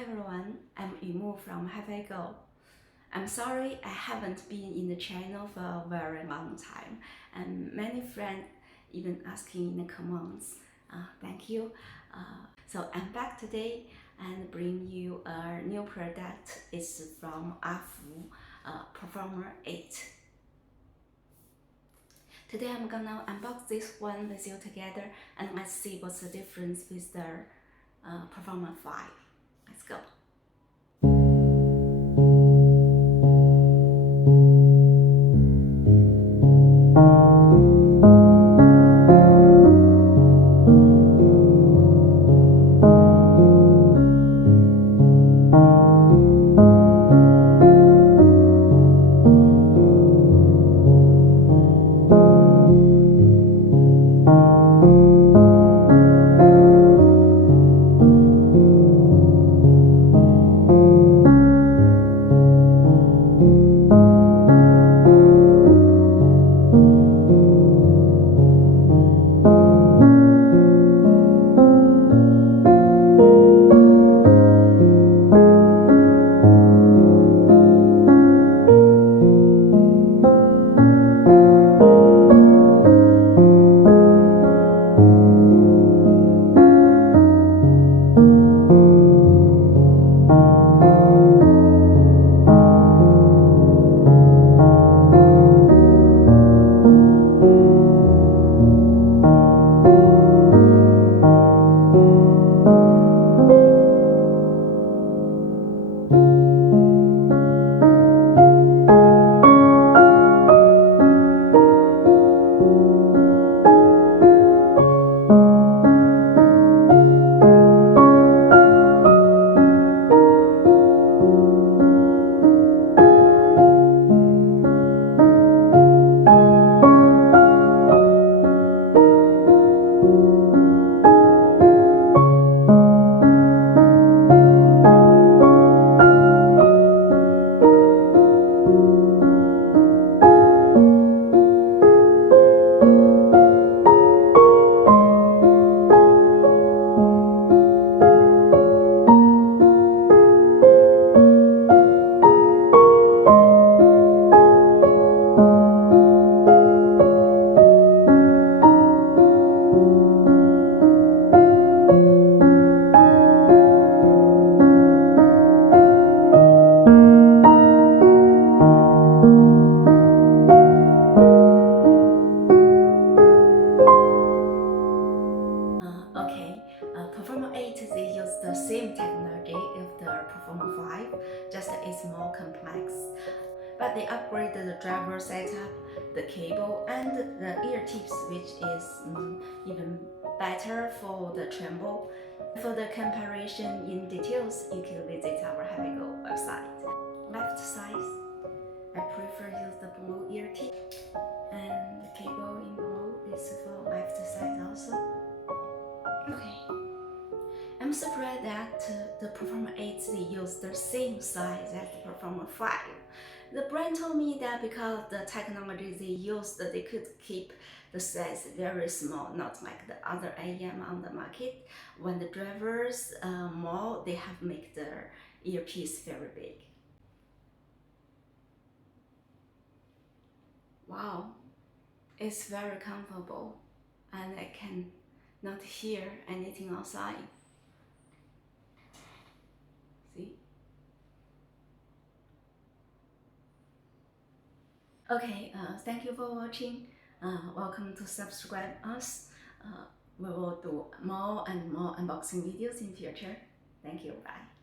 Hi everyone, I'm Yimu from HiFiGo. I'm sorry I haven't been in the channel for a very long time, and many friends even asking in the comments. Thank you. So I'm back today and bring you a new product. It's from AFUL Performer8. Today I'm gonna unbox this one with you together, and let's see what's the difference with the Performer5. Let's go. Performer8, they use the same technology of the Performer5, just it's more complex. But they upgraded the driver setup, the cable, and the ear tips, which is even better for the tremble. For the comparison in details, you can visit our HiFiGo website. Left side, I prefer use the blue ear tip, and the cable in blue is for left side also. Okay. I'm surprised that the Performer8 they use the same size as the Performer5. The brand told me that because the technology they used, they could keep the size very small, not like the other IEM on the market. When the drivers more, they have make their earpiece very big. Wow, it's very comfortable, and I can not hear anything outside. See? Okay, thank you for watching. Welcome to subscribe us. We will do more and more unboxing videos in future. Thank you, bye.